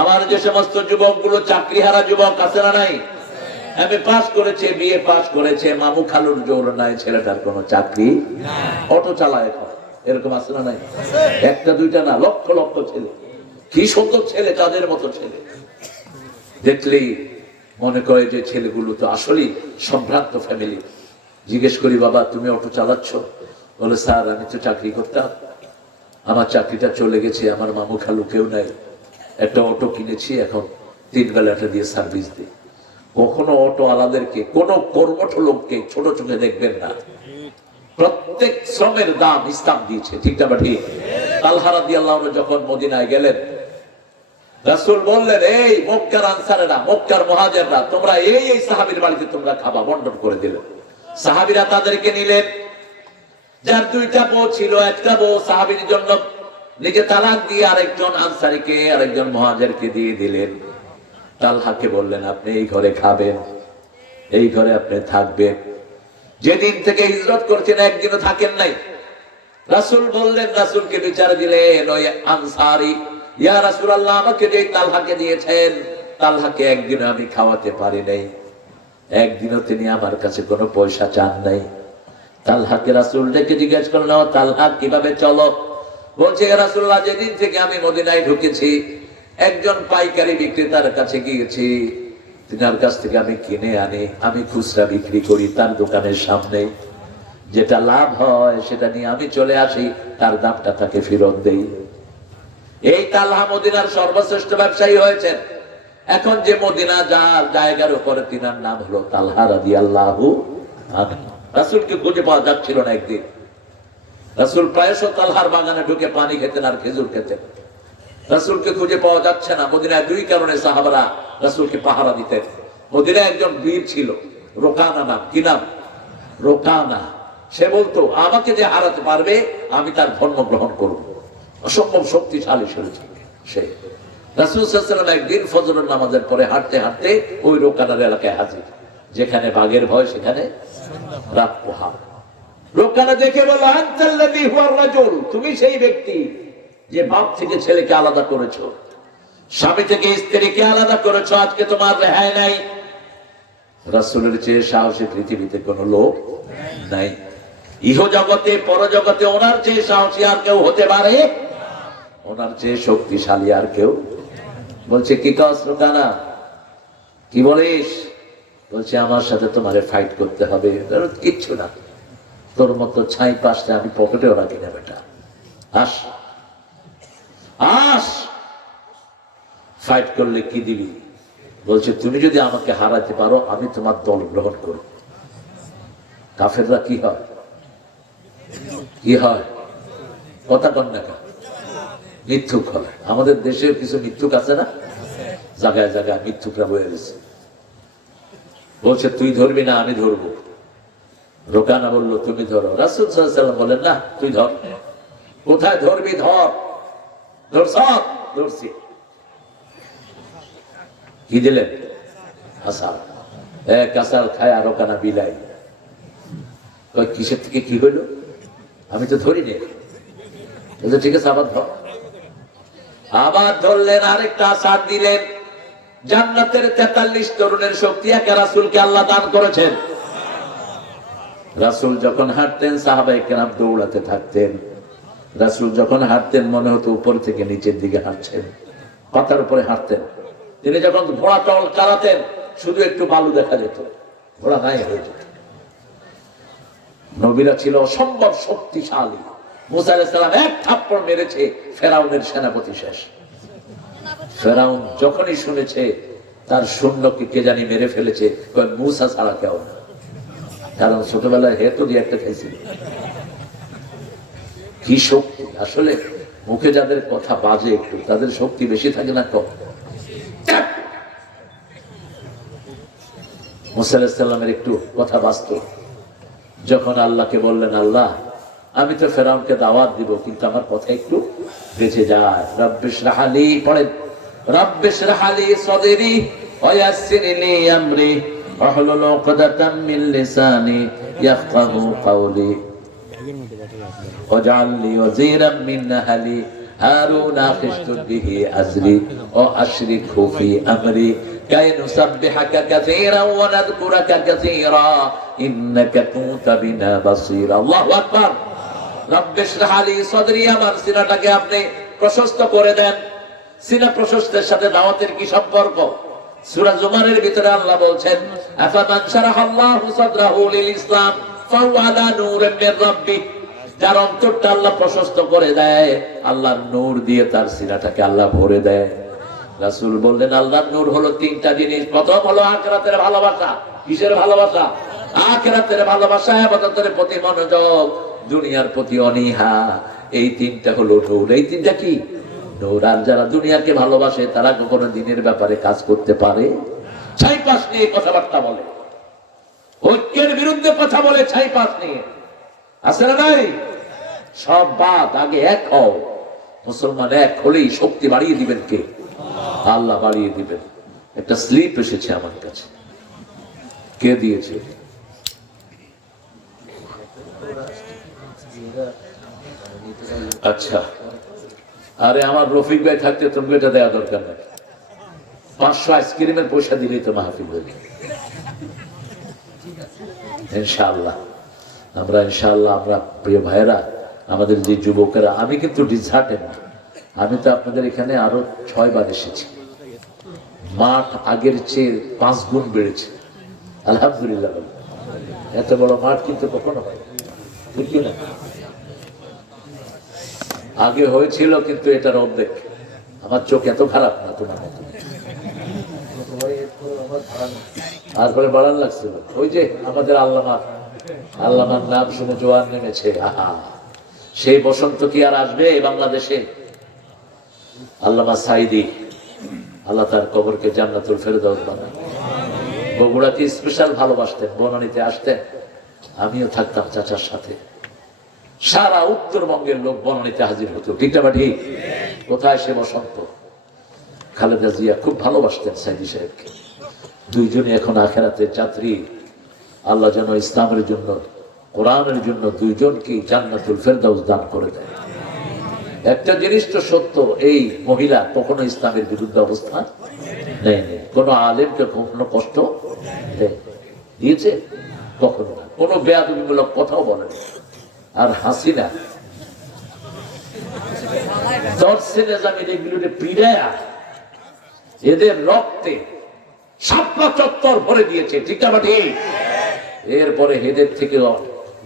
আমার যে সমস্ত যুবকগুলো চাকরিহারা যুবক আছে না নাই, এমএ পাস করেছে, বিএ পাস করেছে, মামু খালুর জোর নাই, ছেলেটার কোনো চাকরি, অটো চালায় এখন, এরকম আছে না নাই? একটা দুইটা না, লক্ষ লক্ষ ছেলে, কি সুন্দর ছেলে, তাদের মতো ছেলে দেখলেই মনে করে যে ছেলেগুলো তো আসলেই সম্ভ্রান্ত ফ্যামিলি। জিজ্ঞেস করি, বাবা তুমি অটো চালাচ্ছ? বলে, স্যার আমি তো চাকরি করতাম, আমার চাকরিটা চলে গেছে, আমার মামু খালু কেউ নাই, একটা অটো কিনেছি, এখন 3 বেলাটা দিয়ে সার্ভিস দিই। কখনো অটো আলাদেরকে, কোন কর্মঠ লোককে ছোট চোখে দেখবেন না। প্রত্যেক শ্রমের দাম ইসলাম দিয়েছে, ঠিক না ঠিক? তালহা রাদিয়াল্লাহু আনহু যখন মদিনায় গেলেন, রাসূল বললেন, এই মক্কার আনসারেরা, মক্কার মুহাজিররা, তোমরা এই সাহাবীর বাড়িতে তোমরা খাবা, বন্টন করে দিলেন। সাহাবীরা তাদেরকে নিলেন, যার 2টা বউ ছিল, একটা বউ সাহাবীর জন্য নিজে তালাক দিয়ে আরেকজন আনসারীকে, আরেকজন মুহাজিরকে দিয়ে দিলেন। তালহাকে বললেন, আপনি এই ঘরে খাবেন, এই ঘরে আপনি থাকবেন। যেদিন থেকে হিজরত করছেন একদিনও থাকেন নাই। রাসূল বললেন, রাসূলকে বিচার দিলেন, ওই আনসারী, ইয়া রাসূলুল্লাহ, আমাকে যে তালহাকে দিয়েছেন, তালহাকে একদিনও আমি খাওয়াতে পারি নাই, একদিনও তিনি আমার কাছে কোনো পয়সা চান নাই। তালহাকে রাসূল ডেকে জিজ্ঞেস করলেন, তালহা কিভাবে চলো? বলছে, ইয়া রাসূলুল্লাহ, যেদিন থেকে আমি মদিনায় ঢুকেছি, একজন পাইকারি বিক্রেতার কাছে গিয়েছি, তিনার কাছ থেকে আমি কিনে আনি, আমি খুচরা বিক্রি করি তার দোকানের সামনে, যেটা লাভ হয় সেটা নিয়ে আমি চলে আসি, তার দামটা তাকে ফেরত দেই। এই তালহা মদিনার সর্বশ্রেষ্ঠ ব্যবসায়ী হয়েছেন। এখন যে মদিনা যার জায়গার উপরে, তিনার নাম হলো তালহা রাদিয়াল্লাহু আনহু। রাসূলকে খুঁজে পাওয়া যাচ্ছিল না। একদিন রাসূল প্রায়শ তালহার বাগানে ঢুকে পানি খেতেন আর খেজুর খেতেন। রাসূলকে খুঁজে পাওয়া যাচ্ছে না। মদিনায় 2 কারণে সাহাবারা রাসূলকে পাহারা দিতেন। মদিনায় একজন বীর ছিল, রোকানা নাম। কি নাম? রোকানা। সে বলতো, আমাকে যে হারাতে পারবে আমি তার ধর্ম গ্রহণ করব। অসম্ভব শক্তিশালী ছিল সে। রাসূল সাল্লাল্লাহু আলাইহি ওয়াসাল্লাম একদিন ফজরের নামাজের পরে হাঁটতে হাঁটতে ওই রোকানার এলাকায় হাজির। যেখানে বাঘের ভয় সেখানে রাত পোহার। রোকানা দেখে বলল, আনতাল্লাযী হুয়ার রাজুল, তুমি সেই ব্যক্তি যে বাপ থেকে ছেলেকে আলাদা করেছো, স্বামী থেকে স্ত্রীকে আলাদা করেছো, আজকে তোমার রেহাই নাই। রাসূলের চেয়ে সাহসী পৃথিবীতে কোনো লোক নাই। ইহ জগতে পরজগতে ওনার চেয়ে সাহসী আর কেউ হতে পারে? ওনার চেয়ে শক্তিশালী আর কেউ? বলছে, কি কাজ রোকানা, কি বলিস? বলছে, আমার সাথে তোমারে ফাইট করতে হবে। কিচ্ছু না, তোর মতো ছাই পাশে আমি পকেটেও রাখি না বেটা, আস আস, ফাইট করলে কি দিবি? বলছে, তুমি যদি আমাকে হারাতে পারো আমি তোমার দল গ্রহণ করব। কাফেররা কি হয়? কি হয়? কথা কন না, মিথ্যুক হয়। আমাদের দেশের কিছু মিথ্যুক আছে না, জায়গায় জায়গায় মিথ্যুকরা বয়ে গেছে। বলছে, তুই ধরবি না আমি ধরবো। রোকানা বলল, তুমি ধরো। রাসূল সাল্লাল্লাহু আলাইহি ওয়াসাল্লাম বলেন, না তুই ধর। কোথায় ধরবি? ধর। ধরছি। কি দিলেন? আসাল। এক আসাল খায় আর রোকানা বিলাই। কিসের থেকে কি হইল? আমি তো ধরিনি। ঠিক আছে, আবার ধর। আবার ধরলেন, আরেকটা আসার দিলেন। জান্নাতের 43 তরুণের শক্তি একা রাসূলকে আল্লাহ দান করেছেন। রাসূল যখন হাঁটতেন সাহাবায়ে কেরাম দৌড়াতে থাকতেন। রাসূল যখন হাঁটতেন মনে হতো উপর থেকে নিচের দিকে হাঁটছেন, পাতার উপরে হাঁটতেন। তিনি যখন ঘোড়া চালাতেন শুধু একটু বালু দেখা যেত, ঘোড়া নাই হয়ে যেত। নবীরা ছিল অসম্ভব শক্তিশালী। মুসা আলাইহিস সালাম এক থাপ্পড় মেরেছে, ফেরাউনের সেনাপতি শেষ। ফেরাউন যখনই শুনেছে তার সৈন্যকে কে জানি মেরে ফেলেছে, কয় মুসা ছাড়া কেউ না। কারণ ছোটবেলায় হেতো দিয়ে একটা খাইছিল। কি শক্তি! আসলে মুখে যাদের কথা বাজে একটু, তাদের শক্তি বেশি থাকে না কম। মুসা আলাইহিস সালামের একটু কথা বাজত। যখন আল্লাহকে বললেন, আল্লাহ আমি তো ফেরাউনকে দাওয়াত দিব, কিন্তু আমার কথা একটু বেঁচে যায়। রব্বিশরাহ লি, পড়েন, রব্বিশরাহ লি সাদরি ওয়া ইয়াসসির লি আমরি ওয়াহলুল উকদাতাম মিন লিসানি ইয়াফকাহু কাওলি ওয়াজআল লি ওয়াজিরাম মিন আহলি হারুন আখিশতুন বিহি আজরি ও আশরিকহু ফি আমরি কাই নুসাব্বিহাকা কাসীরা ওয়া নাযকুরাকা কাসীরা ইন্নাকা কুনতা বিনা বাসীরা। আল্লাহু আকবার। রব্বি ইশরাহ লি সাদরি, আমার সিনাটাকে আপনি প্রশস্ত করে দেন। সিনা প্রশস্তের সাথে দাওয়াতের কি সম্পর্ক? সূরা জুমারের ভিতরে আল্লাহ বলছেন, আফামান শারাহাল্লাহু সাদরাহু লিল ইসলাম ফাহুয়া আলা নূরিন মির রাব্বিহ। যার অন্তরটা আল্লাহ প্রশস্ত করে দেয়, আল্লাহর নূর দিয়ে তার সিনাটাকে আল্লাহ ভরে দেয়। রাসূল বললেন আল্লাহর নূর হলো তিনটা জিনিস। প্রথম হলো আখিরাতের ভালোবাসা। কিসের ভালোবাসা? আখিরাতের ভালোবাসা, ইবাদতের প্রতি মনোযোগ, দুনিয়ার প্রতি অনীহা। এই তিনটা হলো নূর। এই তিনটা কি? নূর। আর যারা দুনিয়াকে ভালোবাসে তারা কখনো দিনের ব্যাপারে কাজ করতে পারে? ছাইপাশ নিয়ে কথাবার্তা বলে, ঐক্যের বিরুদ্ধে কথা বলে, ছাইপাশ নিয়ে। আছে না নাই? সব বাদ, আগে এক হও। মুসলমান এক হলেই শক্তি বাড়িয়ে দিবেন কে? আল্লাহ বাড়িয়ে দিবেন। একটা স্লিপ এসেছে আমার কাছে, কে দিয়েছে? আচ্ছা, আরে আমার রফিক ভাই থাকতে তুমি এটা দেওয়া দরকার নাই। 500 আইসক্রিমের পয়সা দিলেই তো মাহফিল হয়ে যাবে। ইনশাআল্লাহ আমরা প্রিয় ভাইয়েরা, আমাদের যে যুবকেরা, আমি কিন্তু ডিসহার্টেড না। আমি তো আপনাদের এখানে আরো 6 বার এসেছি। মাঠ আগের চেয়ে 5 গুণ বেড়েছে, আলহামদুলিল্লাহ। এত বড় মাঠ কিন্তু কখনো হয় ঠিক না? আগে হয়েছিল কিন্তু এটার অর্ধেক। আমার চোখ এত খারাপ না তোমার মতো। তারপরে বাড়ান লাগছিল। ওই যে আমাদের আল্লামার নাম শুনে জোয়ার নেমেছে। আহা, সেই বসন্ত কি আর আসবে বাংলাদেশে? আল্লামা সাইদি, আল্লাহ তার কবরকে জান্নাতুল ফেরদাউস বানায়। বগুড়াকে স্পেশাল ভালোবাসতেন, বনানীতে আসতেন, আমিও থাকতাম চাচার সাথে। সারা উত্তরবঙ্গের লোক বনানীতে হাজির হতো, ঠিক না ঠিক? কোথায় সে বসন্ত? খালেদা জিয়া খুব ভালোবাসতেন সাইদি সাহেবকে। দুইজনে এখন আখিরাতের যাত্রী। আল্লাহ যেন ইসলামের জন্য, কোরআনের জন্য দুইজনকে জান্নাতুল ফেরদাউস দান করে দেয়। একটা জিনিস তো সত্য, এই মহিলা কখনো ইসলামের বিরুদ্ধে অবস্থান নেয়নি। কোন আলেমকে কখনো কষ্ট দিয়েছে? কখনো না। কোন বেয়াদবিমূলক কথাও বলেনি। আর হাসিনা এদের রক্তে শাপলা চত্বর ভরে দিয়েছে, ঠিক না ঠিক? এরপরে এদের থেকে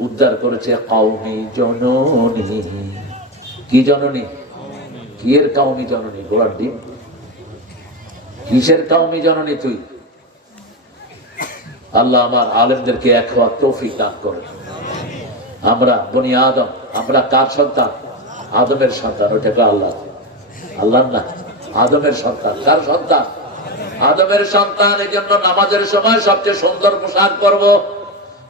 উদ্ধার করেছে কওমি জননী। কি জননী? কি এর কওমি জননী? গোড়ার ডিম। কিসের কওমি জননী তুই? আল্লাহ আমার আলেমদেরকে এক হওয়ার তৌফিক দান করেন। আমরা বনি আদম, আমরা কার সন্তান? আদমের সন্তান। ওইটাকে আল্লাহ না, আদমের সন্তান। কার সন্তান? আদমের সন্তান। এই জন্য নামাজের সময় সবচেয়ে সুন্দর পোশাক করব,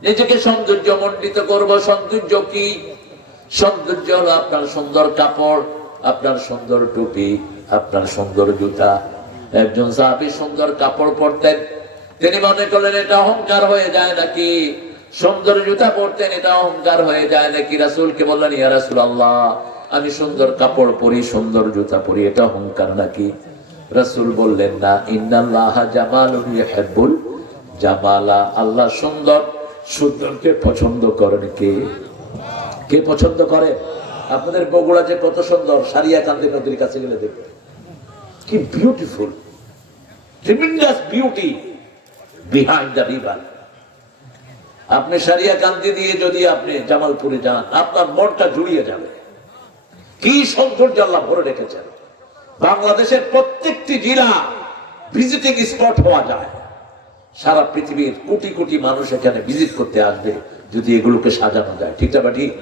নিজেকে সৌন্দর্য মণ্ডিত করব। সৌন্দর্য কি? সৌন্দর্য হলো আপনার সুন্দর কাপড়, আপনার সুন্দর টুপি, আপনার সুন্দর জুতা। একজন সাহাবী সুন্দর কাপড় পরতেন, তিনি মনে করলেন এটা অহংকার হয়ে যায় নাকি? সুন্দর জুতা পরতেন, এটা অহংকার হয়ে যায় নাকি? রাসূলকে বললেন, ইয়া রাসূলুল্লাহ, আমি সুন্দর কাপড় পরি, সুন্দর জুতা পরি, এটা অহংকার নাকি? রাসূল বললেন, না, ইন্নাল্লাহা জামালুন ইউহিব্বুল জামালা। আল্লাহ সুন্দর, সুন্দরকে পছন্দ করেন কে? কে পছন্দ করে? আপনাদের বগুড়া যে কত সুন্দর, সারিয়াকান্দি নদীর কাছে গেলে দেখবেন কি beautiful, tremendous beauty behind the river. আপনি সারিয়াকান্দি দিয়ে যদি আপনি জামালপুরে যান, আপনার মনটা জুড়িয়ে যাবে। কি সৌন্দর্য আল্লাহ ভরে রেখেছেন। বাংলাদেশের প্রত্যেকটি জেলা ভিজিটিং স্পট হওয়া যায়। সারা পৃথিবীর কোটি কোটি মানুষ এখানে ভিজিট করতে আসবে যদি এগুলোকে সাজানো যায়, ঠিক না ঠিক?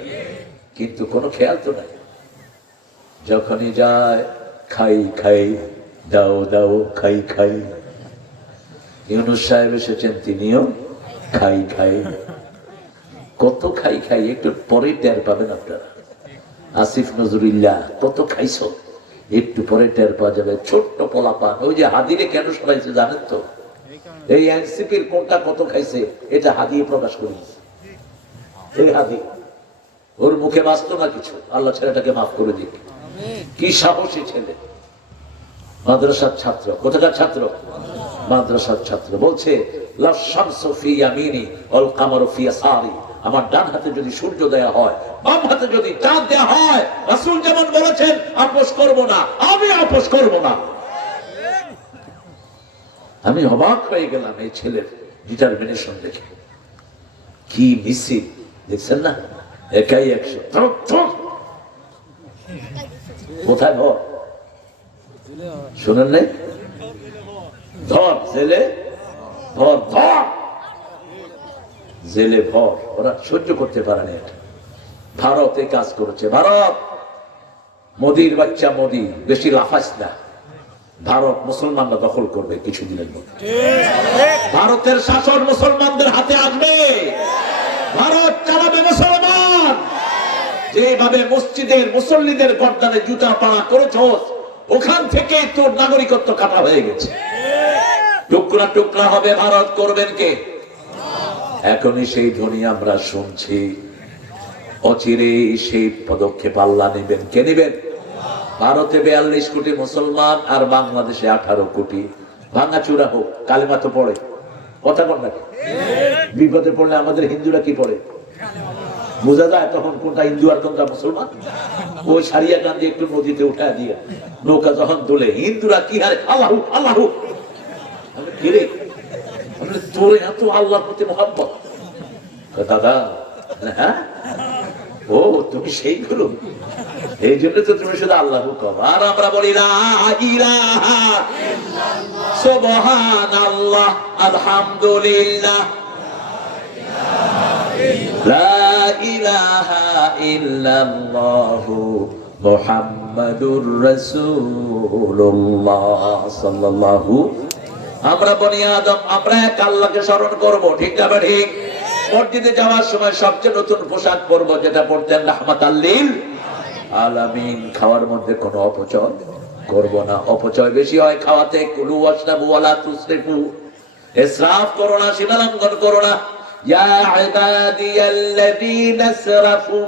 কিন্তু কোনো খেয়াল তো নাই। যখনই যায় খাই খাই, দাও দাও খাই খাই। ইউনূস সাহেব এসেছেন, তিনিও খাই খাই। কত খাই খাই একটু পরে টের পাবেন আপনারা। আসিফ নজরুল্লাহ, কত খাইছো একটু পরে টের পাওয়া যাবে। ছোট্ট পোলাপান, ওই যে হাদিরে কেন সরাইছে জানেন তো? এই এনসিপির কোনটা কত খাইছে এটা হাদিয়ে প্রকাশ করেছে। এই হাদি, ওর মুখে বাঁচতো না কিছু, আল্লাহ ছেলেটাকে মাফ করে দিক। কি সাহসী ছেলে, মাদ্রাসার ছাত্র। কোথাকার ছাত্র? মাদ্রাসার ছাত্র। বলছে লা শামসু ফি ইয়ামিনি ওয়াল কামারু ফি ইয়াসারি, আমার ডান হাতে যদি সূর্য দেয়া হয়, বাম হাতে যদি চাঁদ দেয়া হয়, রাসূল যেমন বলেছেন আপোষ করব না, আমি আপোষ করব না। আমি অবাক হয়ে গেলাম এই ছেলের ডিটারমিনেশন দেখে। কি মিছিল দেখছেন না, একাই 100। কোথায় ভর শুনেন নাই? ধর জেলে, ধর ধর জেলে ভর। ওরা সহ্য করতে পারে না এটা। ভারতে কাজ করেছে। ভারত, মোদির বাচ্চা মোদি, বেশি লাফাস না। ভারত মুসলমানরা দখল করবে কিছুদিনের মধ্যে। ভারতের শাসন মুসলমানদের হাতে আসবে। ভারত চালাবে মুসলমান। যেভাবে মসজিদের মুসল্লিদের গর্দানে জুতা পাড়া করেছ, ওখান থেকে তোর নাগরিকত্ব কাটা হয়ে গেছে। টুকরা টুকরা হবে ভারত। করবেন কে? এখনই সেই ধ্বনি আমরা শুনছি। অচিরে সেই পদক্ষেপ আল্লাহ নেবেন। কে নেবেন? ভারতে 42 কোটি মুসলমান আর বাংলাদেশে 18 কোটি। ভাঙাচুরা হোক, কালেমা তো পড়ে। কথা বল না, বিপদে পড়লে আমাদের হিন্দুরা কি পড়ে বোঝা যায় তখন কোনটা হিন্দু আর কোনটা মুসলমান। ওই সারিয়া গান্ধী একটু নদীতে উঠা দিয়ে নৌকা যখন তোলে, হিন্দুরা কি হারে আল্লাহু আল্লাহু। কিরে তোর এত আল্লাহর প্রতি মহব্বত? দাদা হ্যাঁ, ও তুমি সেইগুলো, এই জন্য তো তুমি শুধু আল্লাহ কর। আর আমরা বলি লা ইলাহা ইল্লাল্লাহ, সুবহানাল্লাহ, আলহামদুলিল্লাহ, লা ইলাহা ইল্লাল্লাহ, মুহাম্মাদুর রাসূলুল্লাহ সাল্লাল্লাহু। আমরা বনি আদম, আমরা এক আল্লাহকে স্মরণ করব। ঠিক না ঠিক? মসজিদে যাওয়ার সময় সবচেয়ে নতুন পোশাক পরবো, যেটা পড়তেন রাহমাতাল লিল আলামিন। খাওয়ার মধ্যে কোনো অপচয় করব না। অপচয় বেশি হয় খাওয়াতে। কুলু ওয়াশরাবু ওয়ালা তুসরিফু, ইসরাফ করো না, সীমালঙ্ঘন করো না। ইয়া ইবাদিয়াল্লাযীনা আসরাফু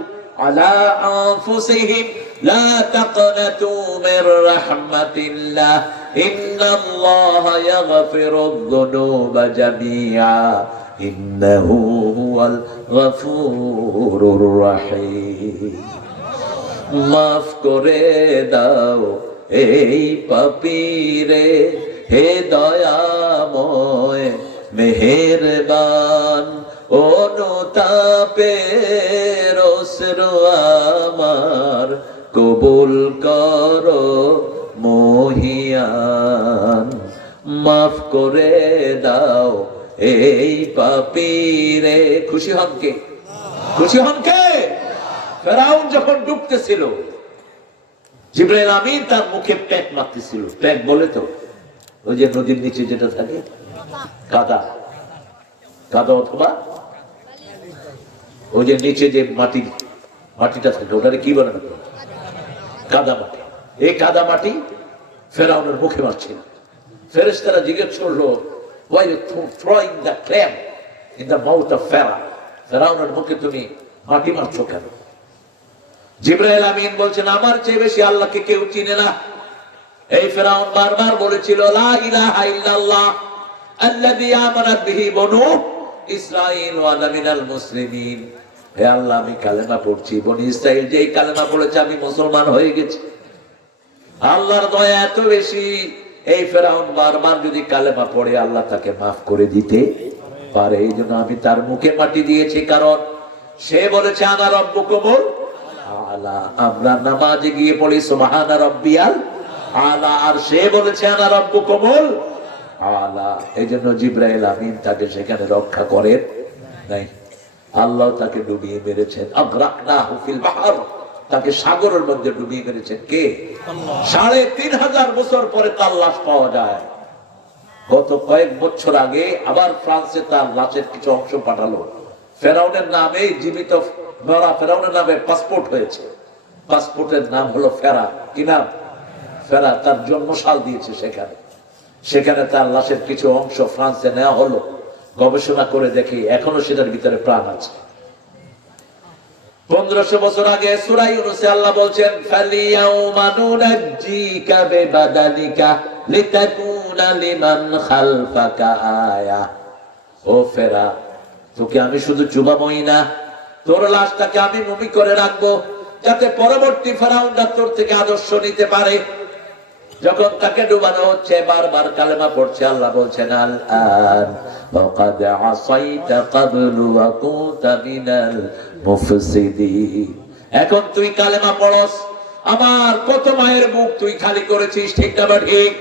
আলা আনফুসিহিম লা তাকনাতু মির রাহমাতিল্লাহ ইন্নাল্লাহা ইয়াগফিরুয যুনুবা জামিআ ইন্নাহু হুয়াল গফুরুর রহিম। মাফ করে দাও এই পাপীরে, হে দয়াময় মেহেরবান, অনুতাপের অশ্রু আমার কবুল করো মহিয়ান। মাফ করে দাও এই পাপীরে। খুশি হন কে? খুশি হন কে? ফেরাউন যখন ডুবতেছিল, জিবরাইল আমিন তার মুখে প্যাক মারতেছিল। প্যাক বলে তো ওই যে নদীর নিচে যেটা থাকে, কাদা, কাদা অথবা ওই যে নিচে যে মাটিটা থাকে, ওটারে কি বলে না? কাদা মাটি। এই কাদা মাটি ফেরাউনের মুখে মারছিল। ফেরেশতারা জিজ্ঞেস করলো, why you throwing the clay in the mouth of Pharaoh? ফেরাউনের মুখে তুমি মাটি মারছো কেন? জিবরাইল আমিন বলছেন, আমার চেয়ে বেশি আল্লাহকে কেউ চিনে না। এই ফেরাউন বারবার বলেছিল লা ইলাহা ইল্লাল্লাহ আল্লাযী আমানাত বিহি বনু ইসরাঈল ওয়া আনা মিনাল মুসলিমিন। হে আল্লাহ, আমি কালেমা পড়ছি, বনি ইসরাঈল যেই কালেমা পড়েছে আমি মুসলমান হয়ে গেছি। আল্লাহর দয়া এত বেশি, এই ফেরাউন বারবার যদি কালেমা পড়ে আল্লাহ তাকে মাফ করে দিতে পারে। এই জন্য আমি তার মুখে মাটি দিয়েছি, কারণ সে বলেছে আনা রাব্বুকুমুল আলা। আমরা নামাজে গিয়ে পড়ি সুবহানা রাব্বিয়াল আলা, আর সে বলেছে আনা রাব্বুকুমুল আলা। এই জন্য জিবরাইল আমিন তাকে সেখানে রক্ষা করেন নাই। আল্লাহ তাকে ডুবিয়ে মেরেছেন। আগরাকনাহু ফিল বাহর, তাকে সাগরের মধ্যে ডুবিয়ে মেরেছেন কে? 3500 বছর পরে তার লাশ পাওয়া যায়। গত কয়েক বছর আগে আবার ফ্রান্সে তার লাশের কিছু অংশ পাঠালো। ফেরাউনের নামে জীবিত মরা ফেরাউনের নামে পাসপোর্ট হয়েছে। পাসপোর্টের নাম হলো ফেরা। কি নাম? ফেরা। তার জন্মসাল দিয়েছে সেখানে। সেখানে তার লাশের কিছু অংশ ফ্রান্সে নেওয়া হলো। গবেষণা করে দেখি এখনো সেটার ভিতরে প্রাণ আছে। 1500 বছর আগে সূরা ইউনূসে আল্লাহ বলছেন ফালিয়াউমা নুনাজ্জিকা বিবাদানিকা লিতাকুনা লিমান খালফাকা আয়া। ও ফেরা, তোকে আমি শুধু চুবাবই না, তোর লাশটাকে আমি মমি করে রাখবো, যাতে পরবর্তী ফেরাউনরা তোর থেকে আদর্শ নিতে পারে। যখন তাকে ডুবানো হচ্ছে, বারবার কালেমা পড়ছে, আল্লাহ বলছেন আল আন ওয়াকাদ আসাইতা ক্বাবলু ওয়া কুনতা মিনাল মুফসিদিন। এখন তুই কালেমা পড়স, আমার কত মায়ের মুখ তুই খালি করেছিস, ঠিক না ঠিক?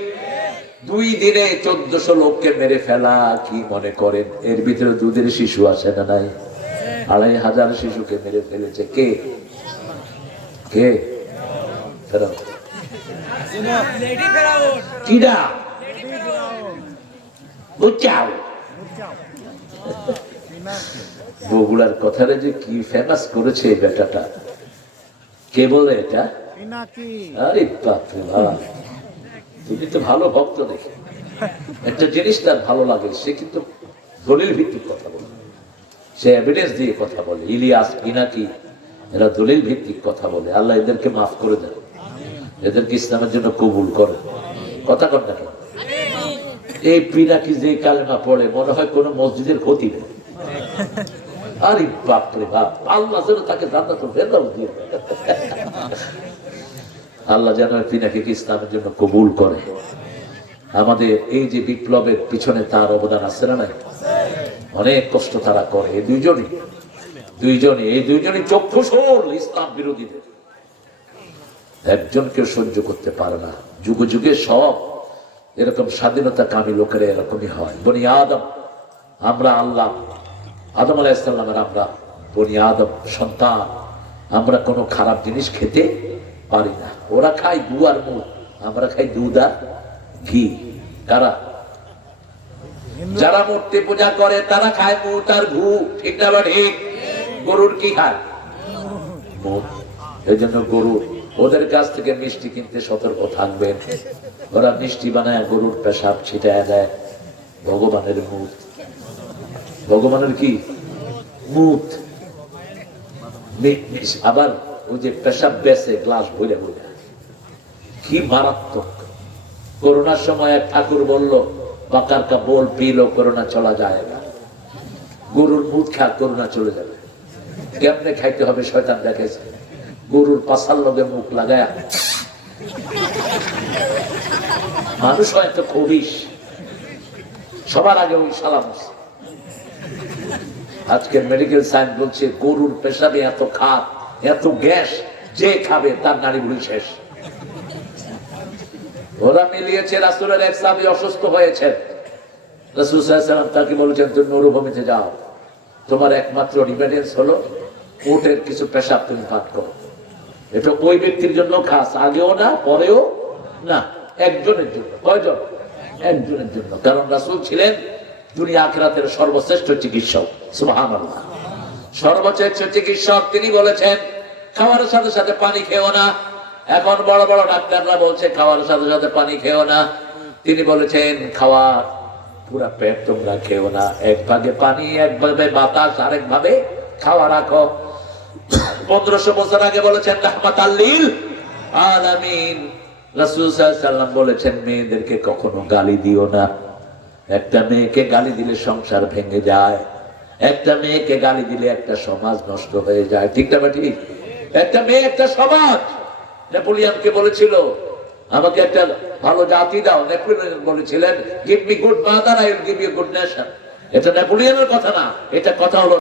2 দিনে 1400 লোককে মেরে ফেলা কি মনে করেন এর ভিতরে দুধের শিশু আসে না? নাই, 2500 শিশুকে মেরে ফেলেছে কে? কে? ফেরাউন। কিডা? বুঝাও। বগুড়ার কথাটা যে কি ফেমাস করেছে এই বেটাটা, কে বলে এটা? আরে বাপরে বাপ, তুমি তো ভালো ভক্ত দেখে। একটা জিনিস তার ভালো লাগে, সে কিন্তু দলিল ভিত্তিক কথা বলে, সে এভিডেন্স দিয়ে কথা বলে। ইলিয়াস, পিনাকি, এরা দলিল ভিত্তিক কথা বলে। আল্লাহ এদেরকে মাফ করে দেন, এদেরকে ইসলামের জন্য কবুল করে। কথা কর না কেন? এই পিনাকি যে কালেমা পড়ে মনে হয় কোন মসজিদের ক্ষতি নেই। আরে বাপরে বাপ, আল্লাহ যেন তাকে জান্নাতুল ফেরদাউস দিয়ে দেয়। আল্লাহ যেন পিনাকিকে ইসলামের জন্য কবুল করে। আমাদের এই যে বিপ্লবের পিছনে তার অবদান আছে না নাই? অনেক কষ্ট তারা করে। এই দুইজনই চক্ষুশূল ইসলাম বিরোধীদের। একজনকে সহ্য করতে পারে না। যুগে যুগে সব এরকম স্বাধীনতা কামী লোকেরা এরকমই হয়। বনি আদম, আমরা আল্লাহ আদম আলাইহিস সালামের আমরা বনি আদম সন্তান, আমরা কোনো খারাপ জিনিস খেতে পারি না। ওরা খায় দুধ আর মুখ, আমরা খাই দুধ আর ঘি। কারা? যারা মূর্তি পূজা করে তারা খায় মুখ আর ঘু, ঠিক না ঠিক? গরুর কি খায়? মুখ। এই জন্য গরু, ওদের কাছ থেকে মিষ্টি কিনতে সতর্ক থাকবেন। ওরা মিষ্টি বানায় গরুর পেশাব ছিটায় দেয়। ভগবানের মুখ, ভগবানের কি মুখ। আবার ওই যে পেশাব বেছে গ্লাস ভরে ভরে, কি মারাত্মক। করোনার সময় এক ঠাকুর বলল বাকার কা বোল পিলো করোনা চলা যায় না। গরুর মুখ খা, করোনা চলে যাবে। কেমনে খাইতে হবে শয়তান দেখেছে। গরুর পাশার লগে মুখ লাগায়। মানুষ হয়তো খবিস, সবার আগে ওই সালাম। আজকের মেডিকেল সায়েন্স বলছে গরুর পেশাবে এত খাপ, এত গ্যাস, যে খাবে তার নারী ভুড়ি শেষ। ওরা মিলিয়েছে রাসূলের এক সাহাবী অসুস্থ হয়েছে। রাসূল সাল্লাল্লাহু আলাইহি ওয়াসাল্লাম তাকে বলেছেন তুমি মরুভূমিতে যাও, তোমার একমাত্র রিমেডিয়েন্স হলো উটের কিছু পেশাব তুমি পান করো। এটা ওই ব্যক্তির জন্য খাস, আগেও না পরেও না, একজনের জন্য। কয়জন? একজনের জন্য। কারণ রাসূল ছিলেন দুনিয়া আখিরাতের সর্বশ্রেষ্ঠ চিকিৎসক। সুবহানাল্লাহ, সর্বশ্রেষ্ঠ চিকিৎসক। তিনি বলেছেন খাওয়ার সাথে সাথে পানি খেও না। এখন বড় বড় ডাক্তাররা বলছে খাওয়ার সাথে সাথে পানি খেও না। তিনি বলেছেন খাওয়া পুরা পেট তোমরা খেও না, এক ভাগে পানি, এক ভাগে বাতাস, আরেক ভাবে খাওয়া রাখো। 1500 বছর আগে বলেছেন রাহমাতাল লিল আলামিন। রাসূল সাল্লাল্লাহু আলাইহি ওয়াসাল্লাম বলেছেন মেয়েদেরকে কখনো গালি দিও না। একটা মেয়েকে গালি দিলে সংসার ভেঙে যায়, একটা মেয়েকে গালি দিলে একটা সমাজ নষ্ট হয়ে যায়, ঠিক না ঠিক? একটা মেয়ে একটা সমাজ। নেপোলিয়নকে বলেছিল আমাকে একটা ভালো জাতি দাও। নেপোলিয়ন বলেছিলেন give me good mother I will give you good nation. এটা নেপোলিয়নের কথা না, এটা কথা হলো